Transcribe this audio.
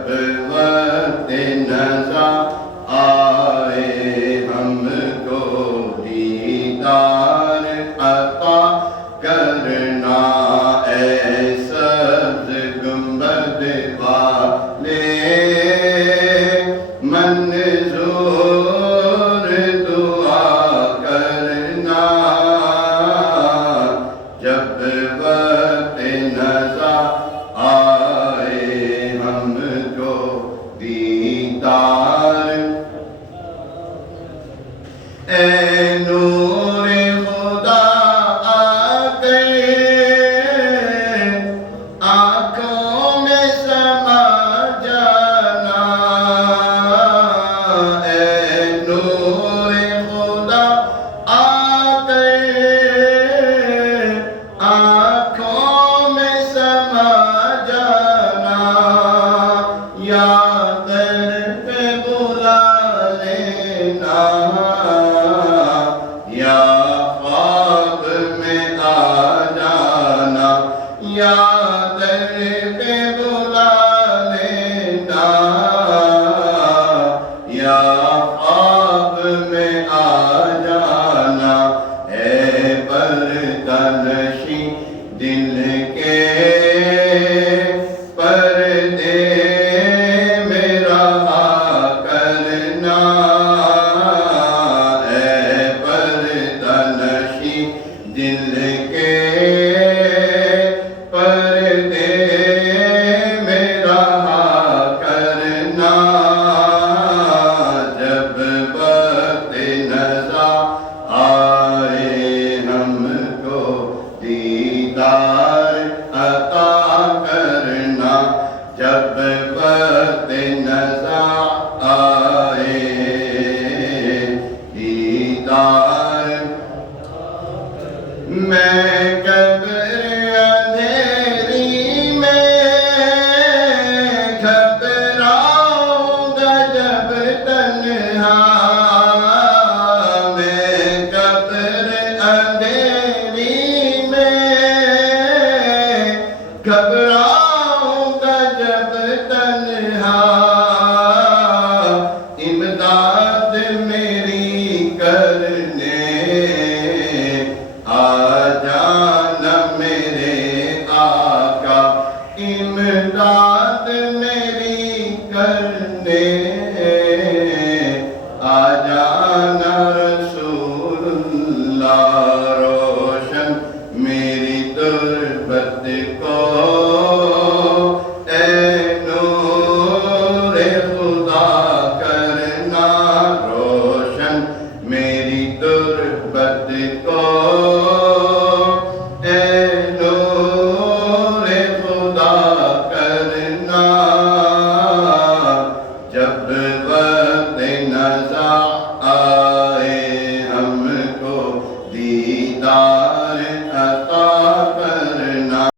جب وقت نزا آئے ہم کو دیدار عطا کرنا، اے سبز گنبد والے منظور دعا کرنا، جب وقت نزا آئے ہم کو دیدار، اے نور خدا آ گئے آنکھوں میں سما جانا، اے نور خدا آ گئے آنکھوں میں سما جانا، یا در پہ بلا لینا، یا خواب میں آ جانا، یا در پہ بلا لینا، یا خواب میں آ جانا، اے پردہ نشیں دل کے پردے میں رہا کرنا، اے پردہ نشیں دل کے پردے میں رہا کرنا، جب وقت نزا آئے ہم کو دیدار عطا کرنا، جب وقت نزا آئے دیدار، میں قبر اندھیری میں گھبراؤں گا جب تنہا، میں قبر اندھیری میں گھبراؤں گا جب تنہا، امداد میری کرنے آ جانا میرے آقا، امداد میری کرنے آ جانا رسول اللہ، روشن میری تربت کو اے نور خدا کرنا، روشن میری تربت کو